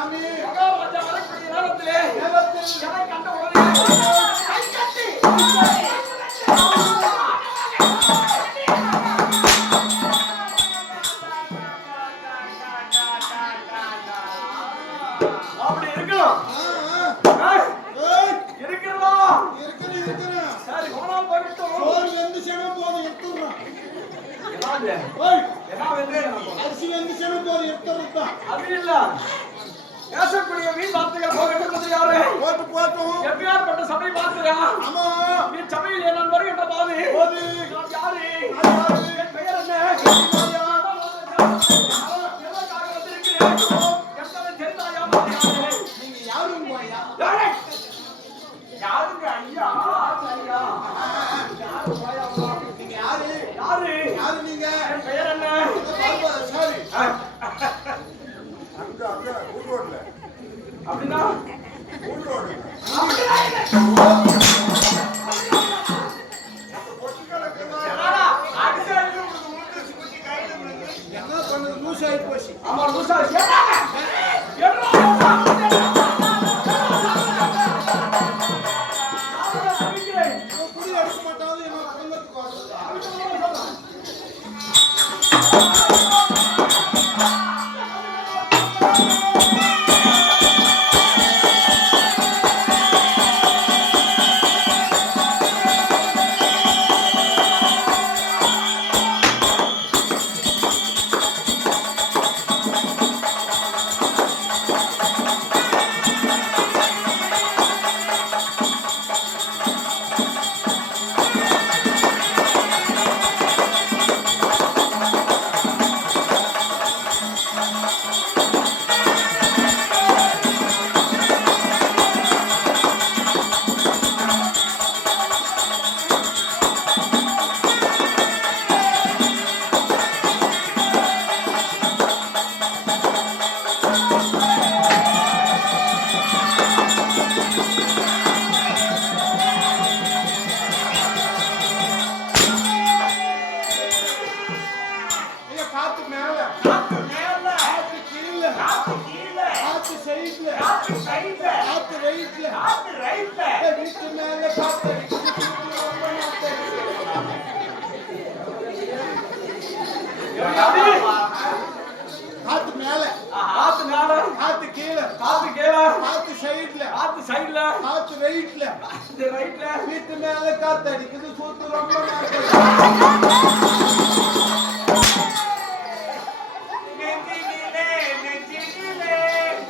சாமி. மகாராஜா வரக்கூடிய நேரத்திலே? எனக்கு கண்ட உடனே. ஐயா ஆமா நீ சபையில் நான் வருகின்ற போது. யாரு? பெயர் என்ன? bu saç ya. ரைட்ல இந்த ரைட்ல வீட்டு மேல காத்து அடிக்குது சூத்து ரொம்ப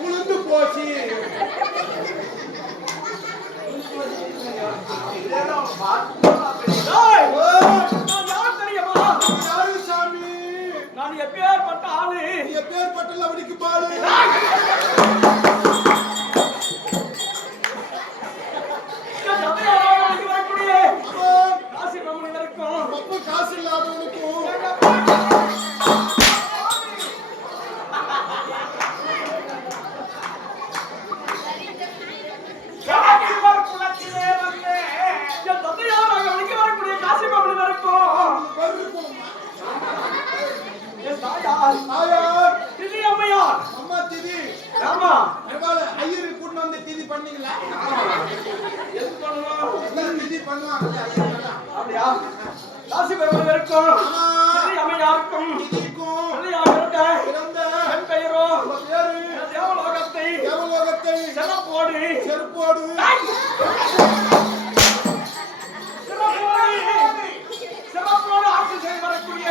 உளுந்து போச்சு. நான் எப்பேற்பட்ட ஆளு. எப்பேற்பட்ட அவனுக்கு பாடு செருப்பு ஓடுது சிறப்போடு ஆட்சி செய்து பாதுகாப்பு.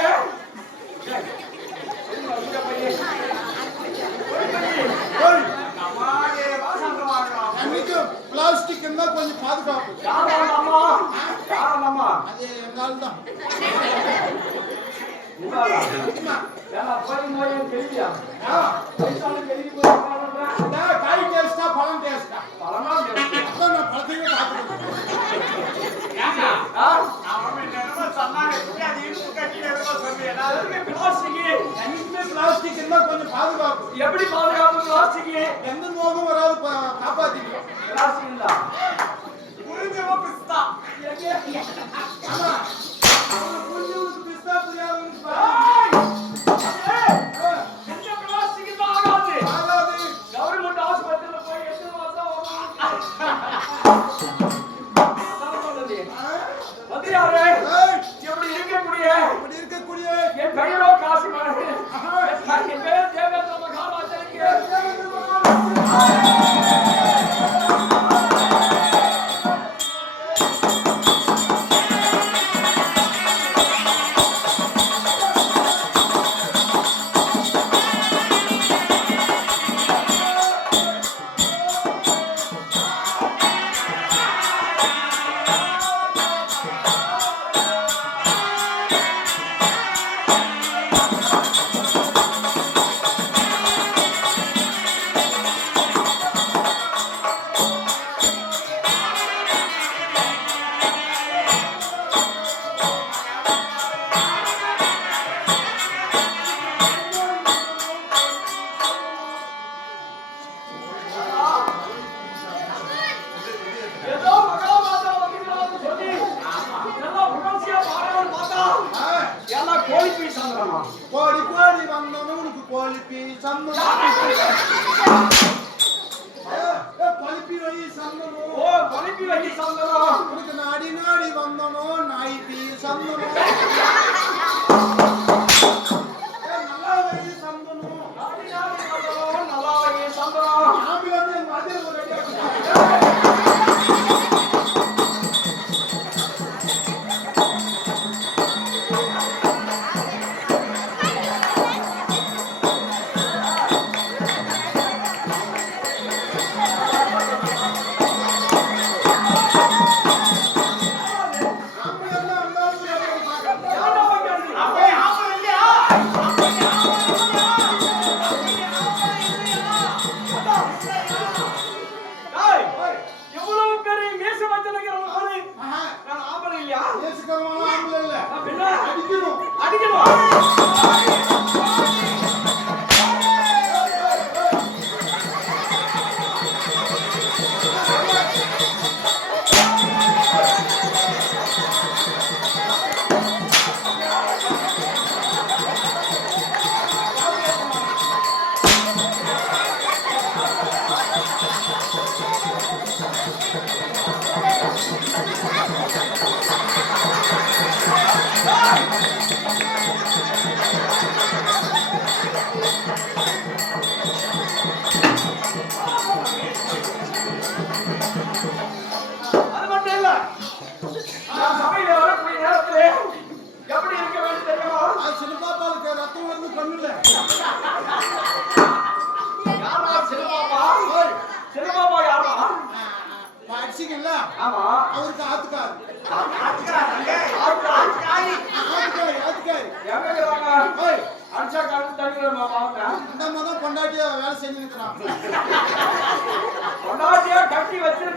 சந்தனம் நாடி நாடி வந்தனோ நாய் பி சந்தனம்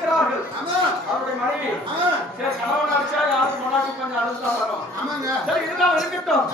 இருக்கிறார்கள். அவருடைய மனைவி. சரி கணவன் அடிச்சா யாரும் முன்னாடி கொஞ்சம் அழுத்தா வரும். சரி இருந்தாலும் இருக்கட்டும்.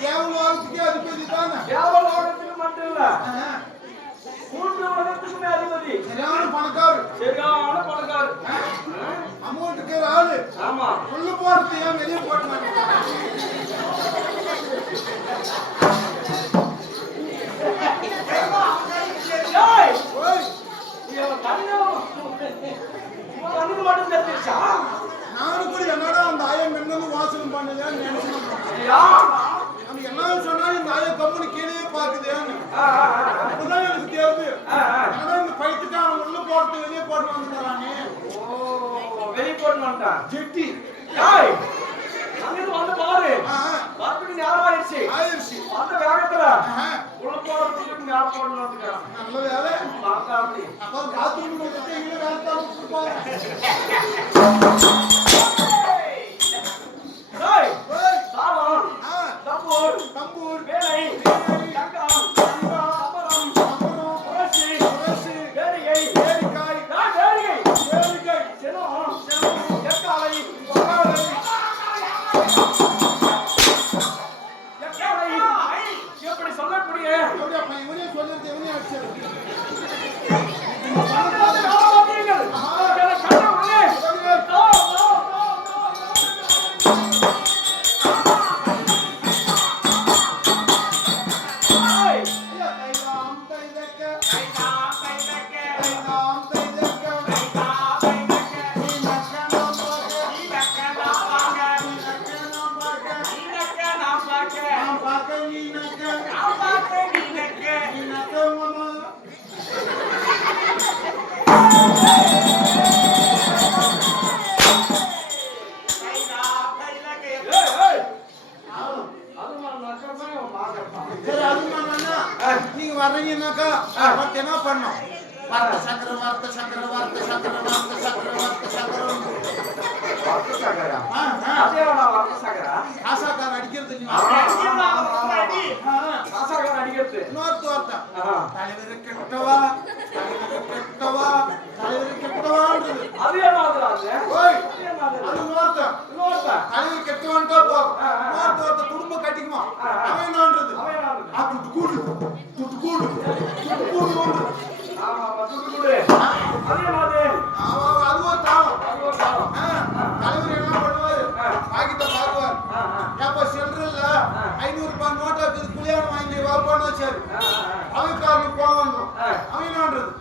தேவலோகத்துக்கே அதிபதி தானே? தேவலோகத்துக்கு மட்டும் இல்ல. மூன்று உலகத்துக்குமே அதிபதி. சரியான பணக்காரு. சரியான அமௌண்ட் இருக்கிற ஆமா. உள்ள போறது ஏன் வெளியே போட்டாங்க மட்டும் தெரிஞ்சா நானும் கூட என்னடா அந்த ஆயம் என்னன்னு வாசனம் பண்ணுங்க நினைச்சு என்ன சொன்னாலும் நாயை கம்முனு கீழே பாக்குதேன்னு அப்பதான் எனக்கு தேர்வு ஆனா இந்த பைத்துக்காரன் உள்ள போட்டு வெளியே போட்டு ஓ வெளியே போட்டு வந்துட்டான். ஜெட்டி. அங்கிட்டு வந்து பாரு. பார்த்துட்டு ஞாபகம் ஆயிடுச்சு ஆயிடுச்சு அந்த வேகத்துல உள்ள போறதுக்கு ஞாபகம் கொண்டு வந்துக்கிறான் நல்ல வேலை. பார்த்தா அப்படி. அப்ப பாத்ரூம் வேலை தான் பாரு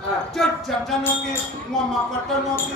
चट चटनों की मोमा पटनों की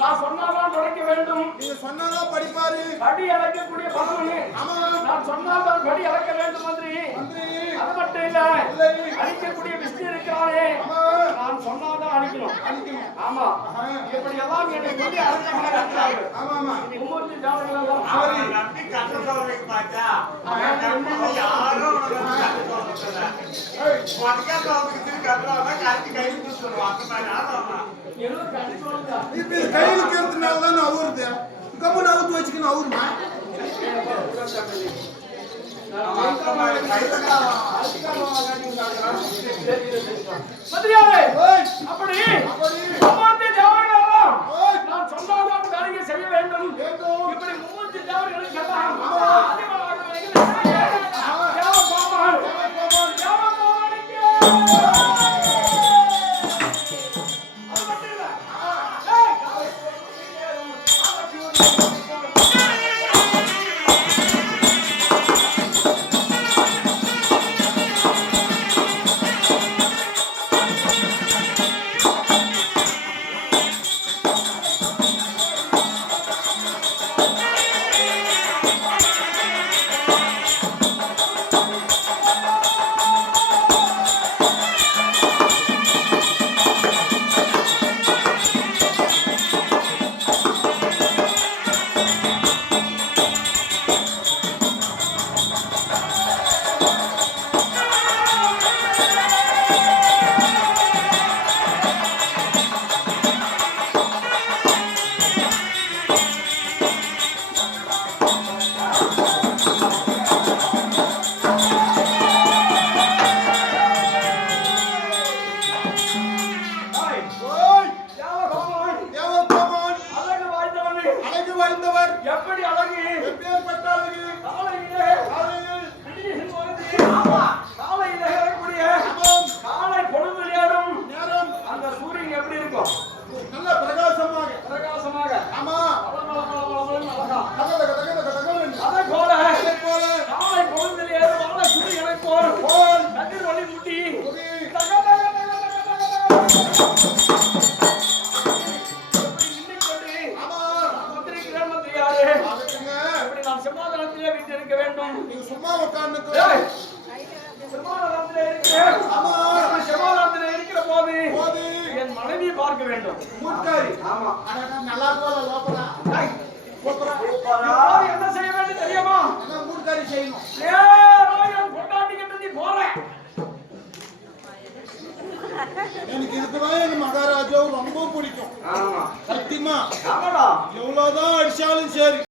நான் சொன்னாதான் படிக்க வேண்டும். நீங்க சொன்னாதான் படிப்பாரு. படி அழைக்கக்கூடிய பலமணி ஆமா. நான் சொன்னாதான் படி அழைக்க வேண்டும் மந்திரி. அது மட்டும் இல்ல அழிக்கக்கூடிய நான் சொன்னாதான் அழிக்கணும் ஆமா. இப்படி எல்லாம் என்னை சொல்லி அழைச்சாங்க ஆமா ஆமா. மும்மூர்த்தி ஜாதகம் அவரை இப்போ இது கையில் கேட்கறதுனால தான் அவருது கம்மு நவுத்து வச்சுக்கணும் அவருமா அப்படி அப்படி நான் சொல்லாதான் செய்ய வேண்டும் நீங்க சும்மா உட்கார்ந்துக்கு. இருக்கிற போது என் மனைவியை பார்க்க வேண்டும். மூட்காரி ஆமா. அடடா நல்லா போல லோப்பரா என்ன செய்ய வேண்டும் தெரியுமா? மூட்காரி செய்யணும்? என் நீ போறேன் எனக்கு இதுக்குதான் எங்க மகாராஜாவும் ரொம்ப பிடிக்கும். சத்தியமா. எவ்வளவுதான் அடிச்சாலும் சரி.